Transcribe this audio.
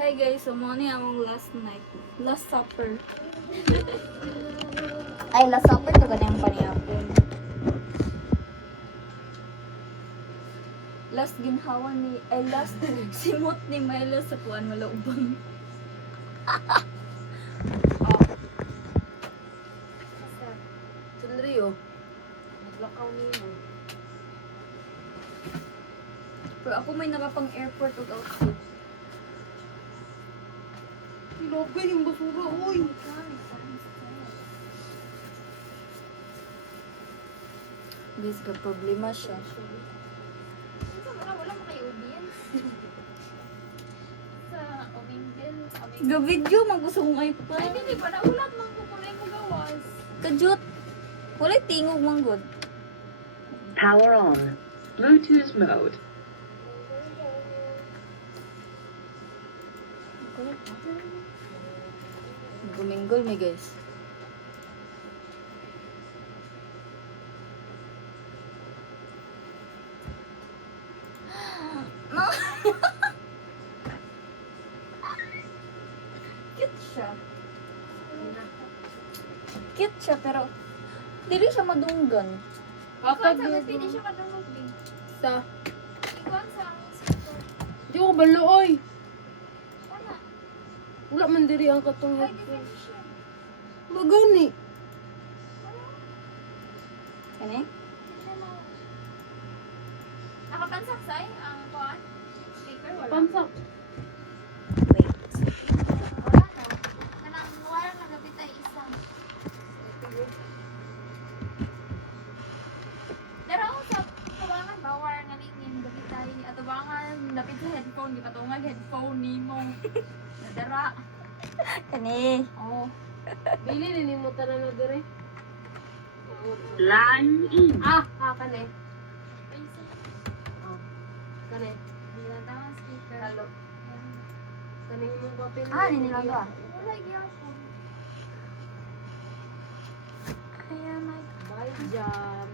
Hi guys, so mo ni among last night. Last supper. Ay, last supper to ganyan panihapon. Last ginhawa ni, ay last simot ni Milo sa kuan malaubang. Sandrio. Naglakaw nimo. Pero ako may nakapang airport o outfit. Ilogay yung basura, oy. Guys, ka problema siya. Wala mo kayo audience. Sa Omingle. Ga-video, mag-gusto kong iPad. Ay, hindi ba? Naulat man ko kung mo gawas. Kajut. Wala tingog manggod. Power on. Bluetooth mode. Guminggol mi guys. No. Cute siya. Cute siya pero dili siya madunggan. Ikaw sa mas pili siya kadungog din. Sa. Ikaw sa speaker. Di ko balo, oy. Wala. Wala man diri ang katong Ay, headphone. ganyan siya. Magani. Kani? Nakapansaksay ang kuan? Speaker, wala. Pamsak. Wait. Wala na. Kanang wala na lapit ay isa. Pero ako sa tawangan ba, wala nga ning lapit tayo. At tawangan, lapit sa headphone. Di patungag headphone ni mo. Nadara. Kani. Oo. Dili ninimutan na na diri. Line in. Kane. Ay, isa. Oh. Kane. Hindi na tama speaker. Halo. Kaning mo papel. Ninilagawa. Wala gyapon. Kaya may Bye, jam.